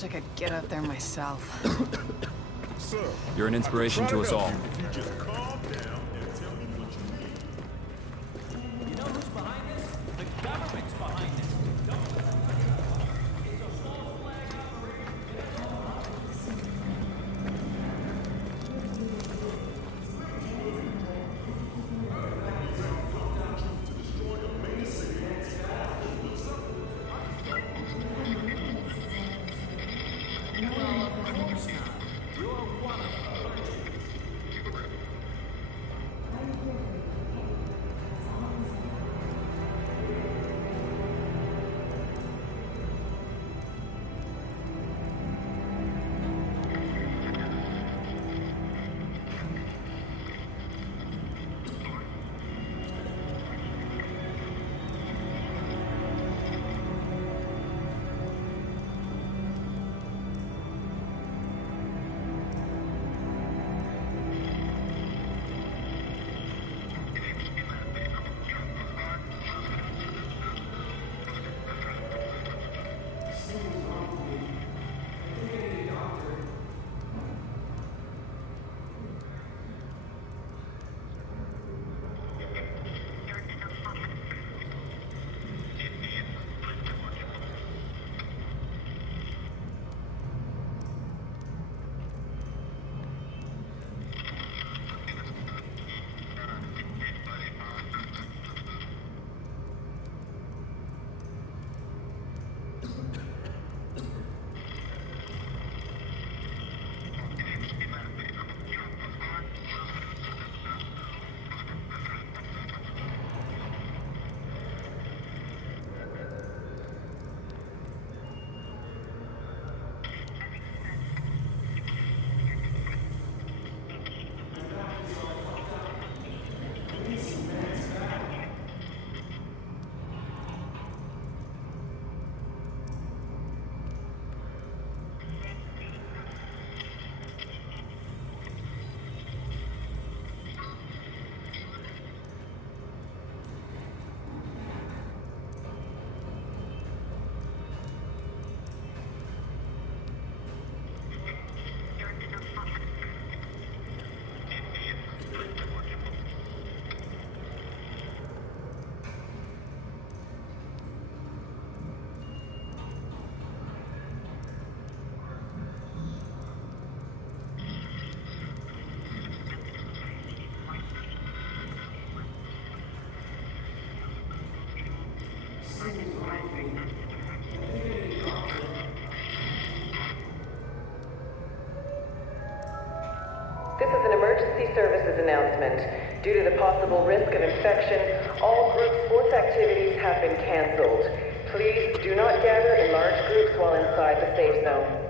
Wish I could get out there myself. Sir, You're an inspiration to us all. if you just calm down and tell me what you need. You know who's behind this? The government's behind this. It's a false flag This is an emergency services announcement. Due to the possible risk of infection, all group sports activities have been cancelled. Please do not gather in large groups while inside the safe zone.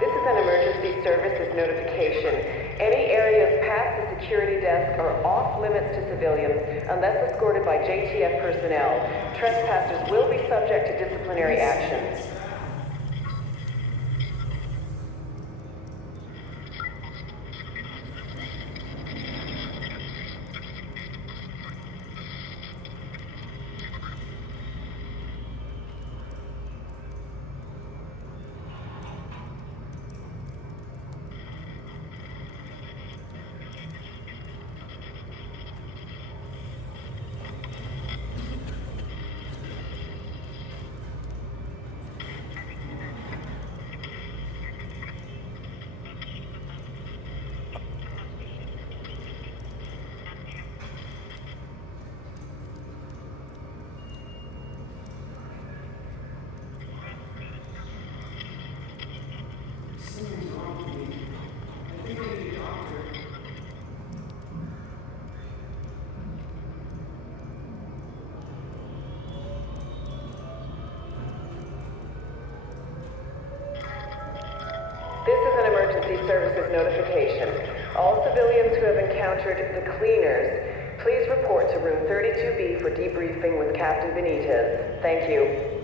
This is an emergency services notification. Any areas past the security desk are off limits to civilians unless escorted by JTF personnel. Trespassers will be subject to disciplinary actions. This is an emergency services notification. All civilians who have encountered the cleaners, Please report to room 32B for debriefing with Captain Benitez. Thank you.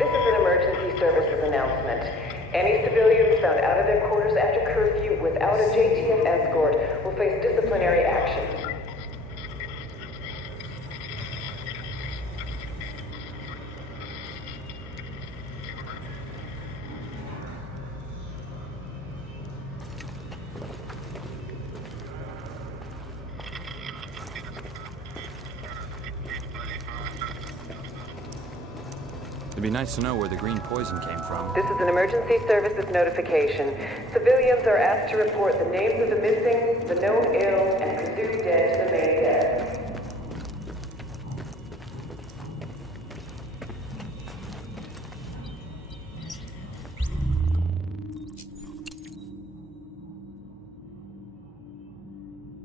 This is an emergency services announcement. Any civilians found out of their quarters after curfew without a JTF escort will face disciplinary action. It'd be nice to know where the green poison came from. This is an emergency services notification. Civilians are asked to report the names of the missing, the known ill, and presumed dead to the main desk.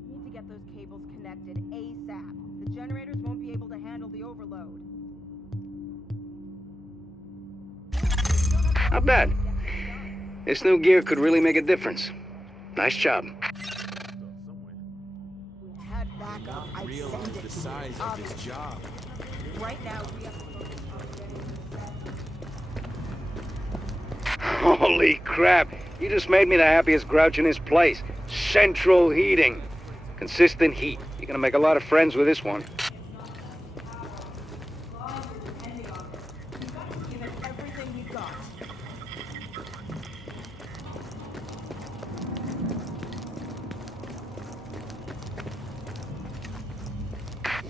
Need to get those cables connected ASAP. The generators won't be able to handle the overload. Not bad. This new gear could really make a difference. Nice job. We had backup. I Realize the size of this job. Right now, we have to focus on getting... Holy crap. You just made me the happiest grouch in this place. Central heating. Consistent heat. You're gonna make a lot of friends with this one.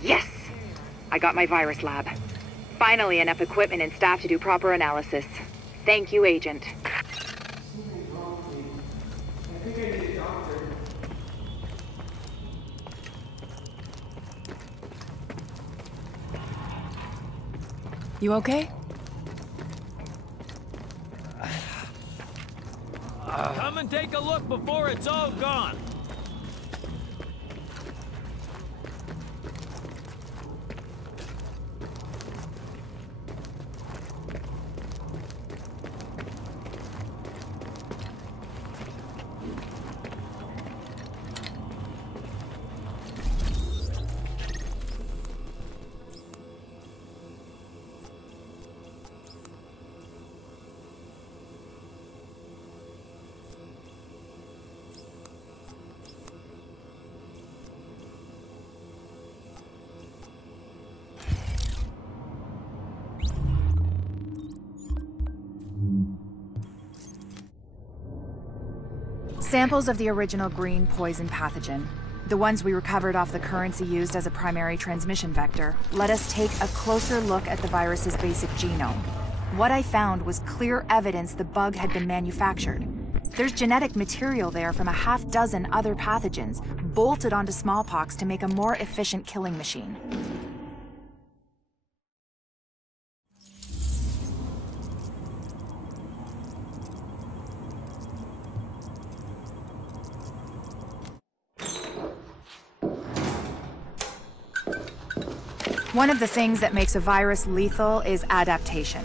Yes! I got my virus lab. Finally enough equipment and staff to do proper analysis. Thank you, Agent. You okay? and take a look before it's all gone. Samples of the original green poison pathogen, the ones we recovered off the currency used as a primary transmission vector, let us take a closer look at the virus's basic genome. What I found was clear evidence the bug had been manufactured. There's genetic material there from a half-dozen other pathogens, bolted onto smallpox to make a more efficient killing machine. One of the things that makes a virus lethal is adaptation.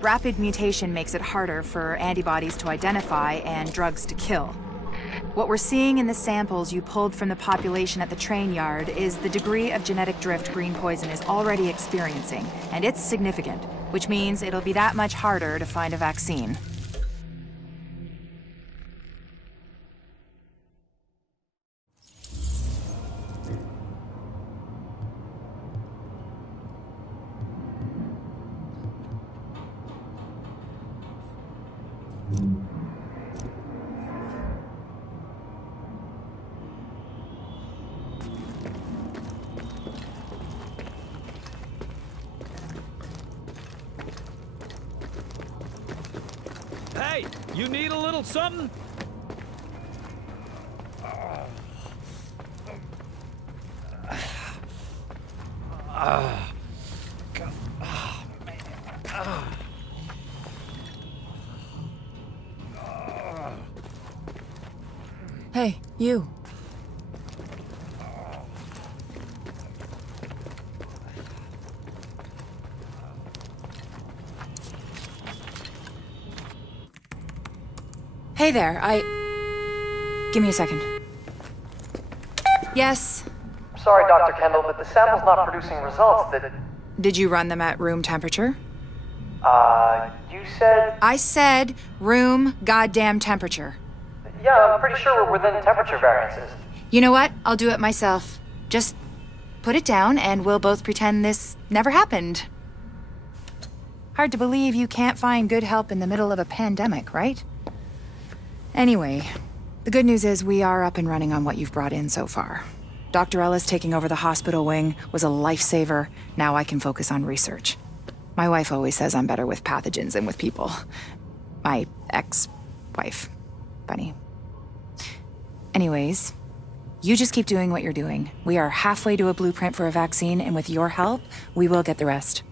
Rapid mutation makes it harder for antibodies to identify and drugs to kill. What we're seeing in the samples you pulled from the population at the train yard is the degree of genetic drift green poison is already experiencing, and it's significant, which means it'll be that much harder to find a vaccine. Hey, you need a little something? Hey, you. Hey there, Give me a second. Yes? Sorry, Dr. Kendall, but the sample's not producing results that... Did you run them at room temperature? You said... I said room goddamn temperature. Yeah, I'm pretty sure we're within temperature variances. You know what? I'll do it myself. Just put it down and we'll both pretend this never happened. Hard to believe you can't find good help in the middle of a pandemic, right? Anyway, the good news is we are up and running on what you've brought in so far. Dr. Ellis taking over the hospital wing was a lifesaver. Now I can focus on research. My wife always says I'm better with pathogens than with people. My ex-wife. Funny. Anyways, you just keep doing what you're doing. We are halfway to a blueprint for a vaccine, and with your help, we will get the rest.